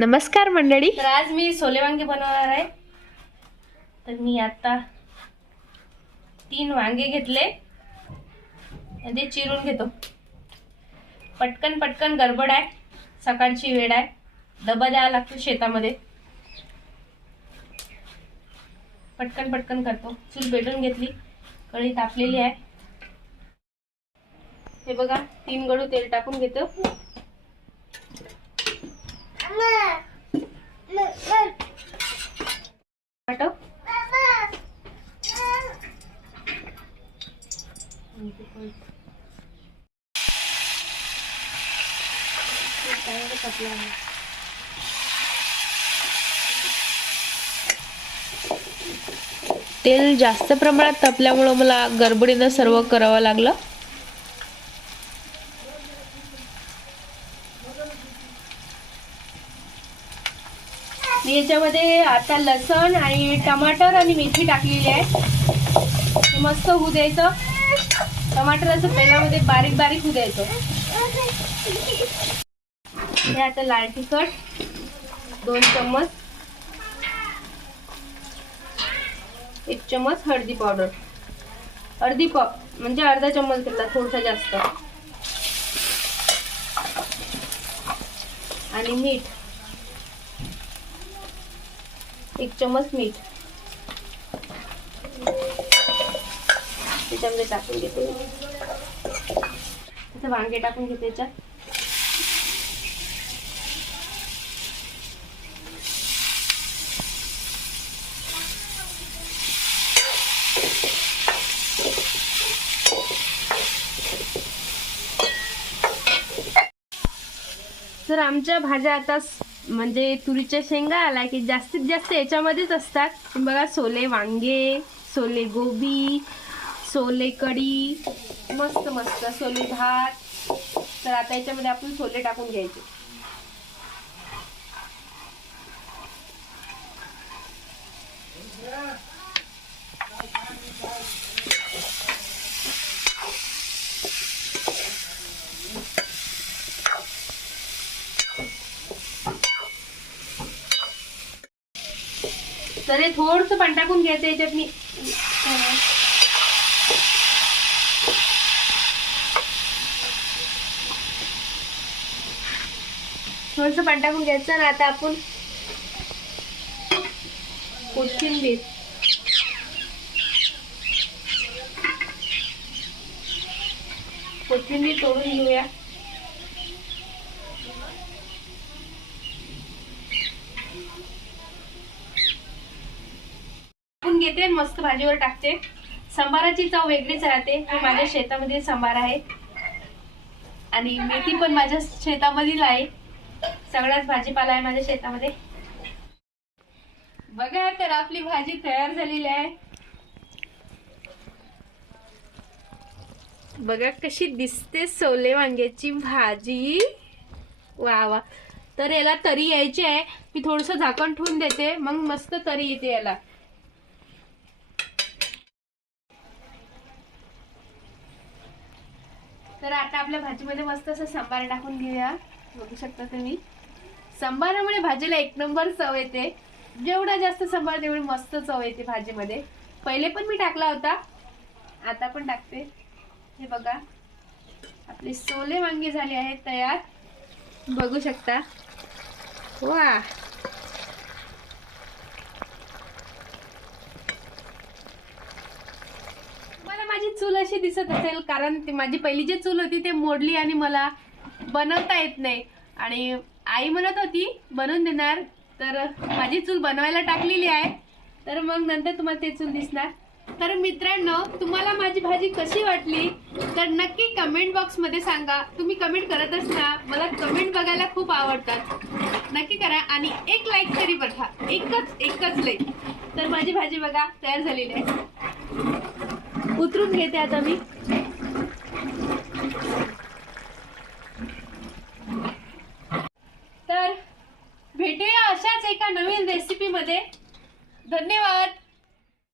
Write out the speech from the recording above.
नमस्कार मंडळी. तर आज मी सोले वांगे बनवणार आहे. तर मी आता तीन वांगे घेतले. आणि ते चिरून घेतो. पटकन पटकन गडबड आहे. सकाळची वेळ आहे. डबा द्यावा लागतो शेतामध्ये. पटकन पटकन करतो. चूल पेटून घेतली. कळी तापलेली आहे. हे बघा तीन गडू तेल टाकून घेतो. तेल जास्त प्रमाणात तापल्यामुळं मला गडबडीनं सर्व करावं लागलं. याच्यामध्ये आता लसण आणि टमाटर आणि मेथी टाकलेली आहे. मस्त होऊ द्यायचं. टमाटर असं तेलामध्ये बारीक बारीक होऊ द्यायचं. हे आता लाल तिखट दोन चम्मच एक चम्मच हळदी पावडर. अर्धी पाव म्हणजे अर्धा चम्मच घेतला थोडासा जास्त. आणि मीठ. एक चमच मीठ. त्याच्यामध्ये टाकून घेते. त्याचं वांगे टाकून घेते याच्यात. तर आमच्या भाज्या आता म्हणजे तुरीच्या शेंगा आला की जास्तीत जास्त याच्यामध्येच असतात. बघा सोले वांगे सोले गोबी सोले कढी मस्त मस्त सोले भात. तर आता याच्यामध्ये आपण सोले टाकून घ्यायचे. तर हे थोडस पाणी टाकून घ्यायचं याच्यात मी. थोडस पाणी टाकून घ्यायचं ना आता आपण कोथिंबीर कोथिंबीर तोडून घेऊया टाकून घेते आणि मस्त भाजीवर टाकते. सांबाराची चव वेगळीच राहते. माझ्या शेतामध्ये सांबार आहे. आणि मेथी पण माझ्या शेतामधील आहे. सगळ्याच भाजीपाला आहे माझ्या शेतामध्ये. बघा तर आपली भाजी तयार झालेली आहे. बघा कशी दिसते सोले वांग्याची भाजी. वा वा. तर याला तरी यायची आहे. मी थोडस झाकण ठेवून देते. मग मस्त तरी येते याला. तर आता आपल्या भाजीमध्ये मस्त असं सांबार टाकून घेऊया. बघू शकता तुम्ही. सांबारामुळे भाजीला एक नंबर चव येते. जेवढा जास्त सांबार तेवढी मस्त चव येते भाजीमध्ये. पहिले पण मी टाकला होता. आता पण टाकते. हे बघा. आपले सोले वांगे झाले आहेत तयार. बघू शकता. वा मला माझी चूल अशी दिसत असेल कारण ती माझी पहिली जी चूल होती ते मोडली आणि मला बनवता येत नाही. आणि आई म्हणत होती बनवून देणार. तर माझी चूल बनवायला टाकलेली आहे. तर मग नंतर तुम्हाला ते चूल दिसणार. तर मित्रांनो तुम्हाला माझी भाजी कशी वाटली? तर नक्की कमेंट बॉक्समध्ये सांगा. तुम्ही कमेंट करतच ना मला कमेंट बघायला खूप आवडतात. नक्की करा आणि एक लाईक तरी बघा. एकच एकच लाईक तर माझी भाजी बघा तयार झालेली आहे. उतरून घेते आता मी. तर भेटूया अशाच एका नवीन रेसिपी मध्ये. धन्यवाद.